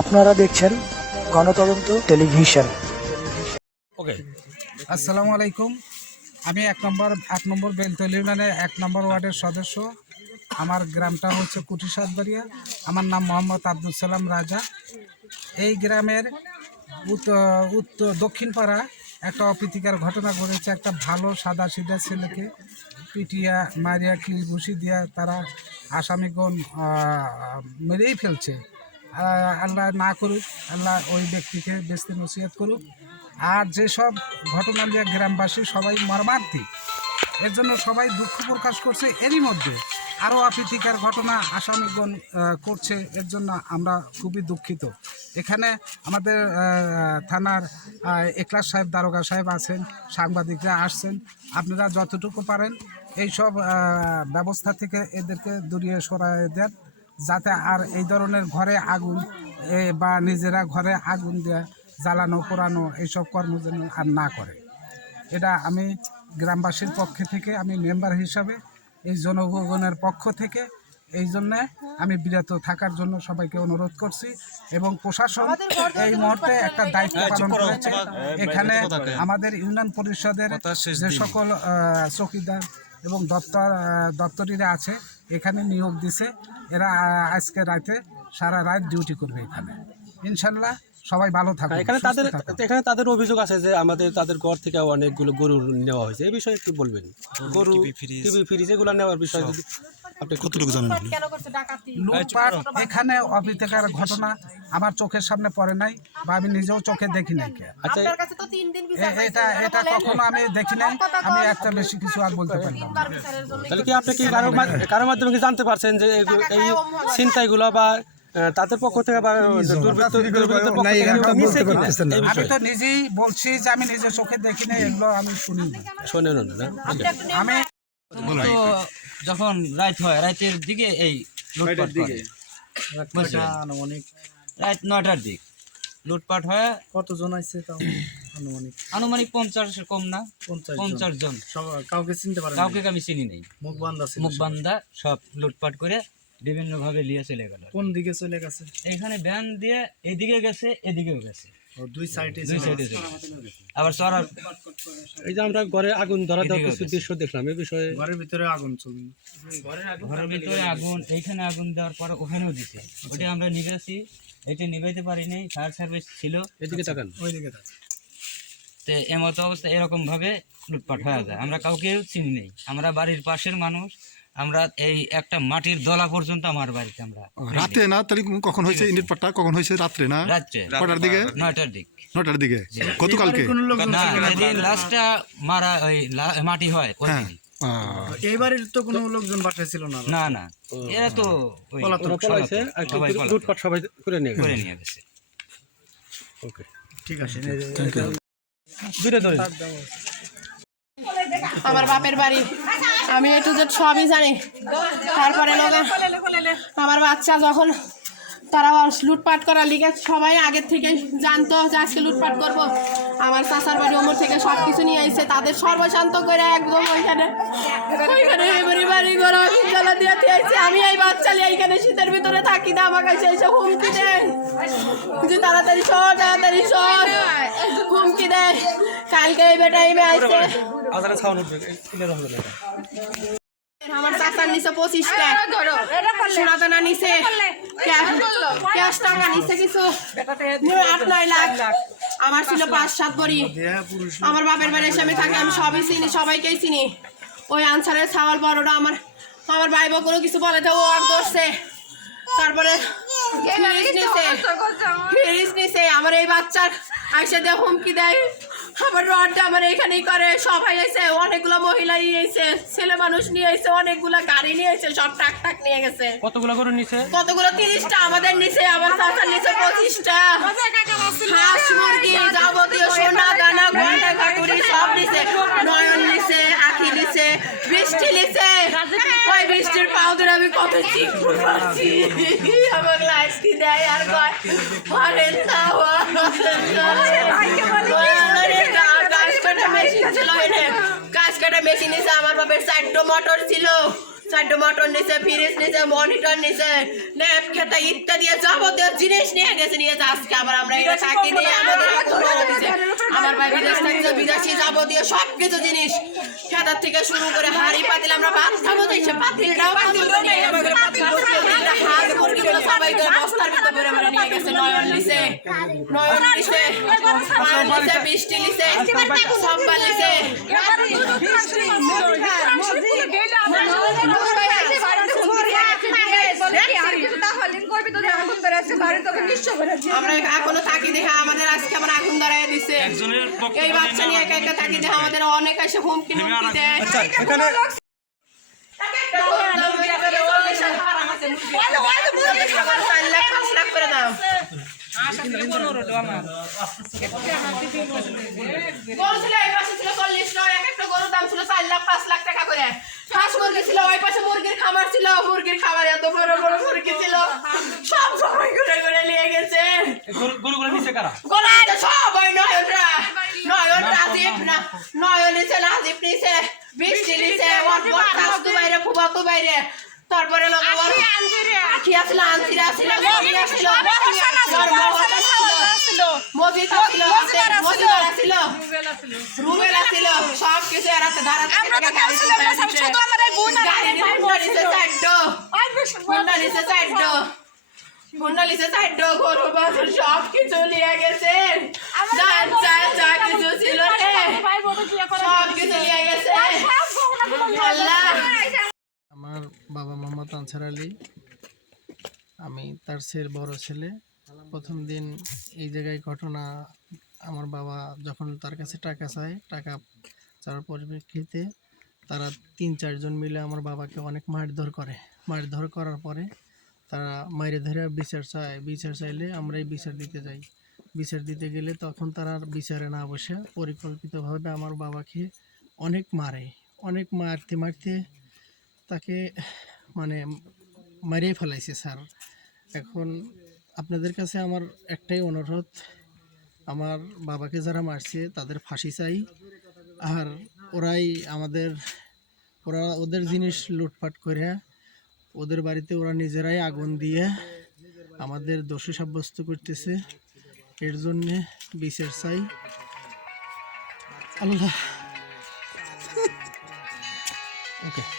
আপনারা দেখছেন গণতদন্ত টেলিভিশন। ওকে আসসালামু আলাইকুম। আমি এক নম্বর এক নম্বর বেলতলি ইউনিয়নের এক নম্বর ওয়ার্ডের সদস্য। আমার গ্রামটা হচ্ছে কুটি সাতবাড়িয়া আমার নাম মোহাম্মদ আব্দুল সালাম রাজা। এই গ্রামের উত্তর উত্তর দক্ষিণ পাড়া একটা অপ্রীতিকার ঘটনা ঘটেছে। একটা ভালো সাদা সিধা ছেলেকে পিটিয়া মারিয়া কিল ঘুষি দিয়া তারা আসামিগণ মেরেই ফেলছে। আল্লাহ না করুক, আল্লাহ ওই ব্যক্তিকে বেস্তে নসিহত করুক। আর যেসব ঘটনা নিয়ে গ্রামবাসী সবাই মর্মান্তিক, এর জন্য সবাই দুঃখ প্রকাশ করছে এরই মধ্যে। আরও অপ্রীতিকর ঘটনা আসামিগণ করছে, এর জন্য আমরা খুবই দুঃখিত। এখানে আমাদের থানার একলাস সাহেব, দারোগা সাহেব আছেন, সাংবাদিকরা আসছেন। আপনারা যতটুকু পারেন, এইসব ব্যবস্থা থেকে এদেরকে দূরিয়ে সরাই দেন। যাতে আর এই ধরনের ঘরে আগুন এ, বা নিজেরা ঘরে আগুন দেওয়া জ্বালানো পোড়ানো এইসব কর্ম যেন আর না করে। এটা আমি গ্রামবাসীর পক্ষে থেকে আমি মেম্বার হিসাবে এই জনগণের পক্ষ থেকে এই জন্যে আমি বিরত থাকার জন্য সবাইকে অনুরোধ করছি এবং প্রশাসন এই মুহূর্তে একটা দায়িত্ব পালন করেছে। এখানে আমাদের ইউনিয়ন পরিষদের যে সকল চৌকিদার এবং দপ্তর দপ্তরীরা আছে এখানে নিয়োগ দিছে। এরা আজকে রাতে সারা রাত ডিউটি করবে এখানে। ইনশাল্লাহ সবাই ভালো থাকবে হ্যাঁ, এখানে তাদের এখানে তাদের অভিযোগ আছে যে আমাদের তাদের ঘর থেকে অনেকগুলো গরু নেওয়া হয়েছে। এই বিষয়ে একটু বলবেন। গরু টিভি ফ্রিজ। এগুলো নেওয়ার বিষয়ে যদি আপনি কতটুকু জানেন লুটপাট এখানে অপ্রীতিকর ঘটনা আমার চোখের সামনে পড়ে নাই বা আমি নিজেও চোখে দেখি নাই আচ্ছা আপনার কাছে তো তিন দিন বিচার এ- এটা এটা কখনো আমি দেখি নাই আমি একটা বেশি কিছু আর বলতে পারলাম না। তাহলে কি আপনি কি কারোর মা- কারোর মাধ্যমে কি জানতে পারছেন যে এই- চিন্তাইগুলো বা তাদের পক্ষ থেকে আমি তো নিজেই বলছি যে আমি নিজে চোখে দেখি নাই এগুলো আমি শুনি না। শোনেন না আমি যখন রাত হয় রাতের দিকে এই লুটপাট দিকে। আনুমানিক রাত নয়টার দিক। লুটপাট হয় কতজন আছে তাও আনুমানিক? আনুমানিক পঞ্চাশ কম না? পঞ্চাশ জন। পঞ্চাশ জন। সব- কাউকে চিনতে পারেন কাউকে আমি চিনি নাই। মুখ বান্ধা মুখ সব লুটপাট করে বিভিন্ন ভাবে নিয়ে চলে গেল কোন দিকে চলে গেছে? এখানে ভ্যান দিয়ে এদিকে গেছে এদিকেও গেছে। দুই সাইডে দুই সাইডে আবার চড়ার এই যে আমরা ঘরে আগুন ধরা দেওয়ার কিছু দৃশ্য দেখলাম এই বিষয়ে ঘরের ভিতরে আগুন চলবে। ঘরের ভিতরে আগুন এইখানে আগুন দেওয়ার পরে ওখানেও দিছে। ওটা আমরা নিবেছি এটা নিবাইতে পারি নাই ফায়ার সার্ভিস ছিল। এদিকে তাকান। ওই দিকে তো এমতো অবস্থা এরকম ভাবে লুটপাট হয়ে যায়। আমরা কাউকে চিনি নেই। আমরা বাড়ির পাশের মানুষ আমরা এই একটা মাটির দলা পর্যন্ত আমার বাড়িতে আমরা রাতে না তাহলে কখন হয়েছে ইন্ডির পাট্টা কখন হয়েছে রাত্রে না? রাত্রে। কটার দিকে? নয়টার দিক। নটার দিকে। গতকালকে না যেদিন লাশটা মারা ওই মাটি হয় ওই হ্যাঁ। এইবারের তো কোনো লোকজন বাসায় ছিল না? না না। এরা তো পলাইছে লুটপাট সবাই করে নিয়ে করে নিয়ে গেছে। ওকে। ঠিক আছে দূরে ধরে আমার বাপের বাড়ি। আমি একটু যে সবই জানি। তারপরে লোকে আমার বাচ্চা যখন তারা লুটপাট করার লিগে সবাই আগের থেকে জানতো যে আজকে লুটপাট করব। আমার চাচার বাড়ি ওমর থেকে সব কিছু নিয়ে এসে তাদের সর্বশান্ত করে একদম ওইখানে ওইখানে বাড়ি জ্বালা দিয়ে দিয়েছি। আমি এই বাচ্চা নিয়ে এইখানে শীতের ভিতরে থাকি না আমার কাছে এসে হুমকি দেয়। যে তাড়াতাড়ি সর তাড়াতাড়ি সর হুমকি দেয়। কালকে এই বেটা এই আসছে আমার চাচার নিচে সোনাদানা নিচে ক্যাশ টাকা নিচে কিছু। আট নয় লাখ। আমার ছিল পাঁচ সাত বড়ি আমার বাপের বাড়ি এসে আমি থাকি আমি সবই চিনি সবাইকেই চিনি। ওই আনসারের ছাওয়াল বড়টা আমার আমার ভাই কোনো কিছু বলে তো ও আর করছে তারপরে ফ্রিজ নিছে। ফ্রিজ নিছে। আমার এই বাচ্চার আইসা দিয়ে হুমকি দেয়। আমার রডটা আমার এখানেই করে সবাই এসে অনেকগুলো মহিলা নিয়ে এসে ছেলে মানুষ নিয়ে এসে অনেকগুলো গাড়ি নিয়ে এসে সব টাক টাক নিয়ে গেছে। কতগুলো করে নিছে? কতগুলো? তিরিশটা আমাদের নিচে আমার চাচার নিচে পঁচিশটা। হাঁস মুরগি যাবতীয় সোনা দানা গয়না কাকুরি সব নিচে নয়ন নিচে আখি নিচে বৃষ্টি নিচে ধরে আমি কত চিকুর পাচ্ছি আমার লাইফটি দেয় আর কয় আরে না গাছ কাটা মেশিন ছিল এনে কাটা মেশিন নিচে আমার বাপের চারটো মোটর ছিল। চারটে মটন নিছে ফ্রিজ নিছে মনিটর নিছে ল্যাপ খেতা ইত্যাদি যাবতীয় জিনিস নিয়ে গেছে নিয়ে যা আজকে আবার আমরা এটা থাকি নিয়ে আমাদের আমার ভাই বিদেশ থেকে বিদেশি যাবতীয় সব কিছু জিনিস। খেতার থেকে শুরু করে হাড়ি পাতিল আমরা ভাত খাব তো সে পাতিলটাও পর্যন্ত নিয়ে গেছে পাতিলটা হাড় মুরগিগুলো সবাই করে বস্তার ভিতরে করে আমরা নিয়ে গেছে নয়ন নিছে নয়ন নিছে পান নিছে বৃষ্টি এখনও থাকি দেখে আমাদের আজকে আমার আগুন ধরাই দিছে এই বাচ্চা নিয়ে একা একা থাকি দেখে আমাদের অনেক এসে হুমকি হুমকি দেয় আচ্ছা এখানে চার লাখ পাঁচ লাখ গরু ছিল। এই পাশে ছিল চল্লিশ টাকা এক একটা গরুর দাম ছিল চার লাখ পাঁচ লাখ টাকা করে। হাঁস মুরগি ছিল ওই পাশে মুরগির খামার ছিল মুরগির খামার এত বড় বড় মুরগি ছিল। সব সময় ঘুরে ঘুরে নিয়ে গেছে। গরুগুলো নিচে কারা? গরু সব ওই নয়নরা। নয়ন রাজীব না নয়ন নিচে রাজীব নিচে বৃষ্টি নিচে ওর বাইরে ফুবা বাইরে। তারপরে আখি আসলো মহতা আসলো মজিদ রুবেল আসছিল সব কিছু থেকে গাড়ি নিচে হুন্ডা নিচে হুন্ডা নিচে চারটো গরু বাছুর সব কিছু নিয়ে গেছে। যা যা যা কিছু ছিল রে সব কিছু নিয়ে গেছে। আল্লাহ। বাবা মোহাম্মদ আনসার আলী। আমি তার সের বড় ছেলে। প্রথম দিন এই জায়গায় ঘটনা, আমার বাবা যখন তার কাছে টাকা চায়, টাকা চাওয়ার পরিপ্রেক্ষিতে তারা তিন চারজন মিলে আমার বাবাকে অনেক মারধর করে। মারধর করার পরে তারা মাইরে ধরে বিচার চায়। বিচার চাইলে আমরাই বিচার দিতে যাই। বিচার দিতে গেলে তখন তারা বিচারে না বসে পরিকল্পিতভাবে আমার বাবাকে অনেক মারে। অনেক মারতে মারতে তাকে মানে মারিয়ে ফেলাইছে, স্যার। এখন আপনাদের কাছে আমার একটাই অনুরোধ, আমার বাবাকে যারা মারছে তাদের ফাঁসি চাই, আর ওরাই আমাদের, ওরা ওদের জিনিস লুটপাট করে, ওদের বাড়িতে ওরা নিজেরাই আগুন দিয়ে আমাদের দোষী সাব্যস্ত করতেছে। এর জন্যে বিচার চাই। আল্লাহ। ওকে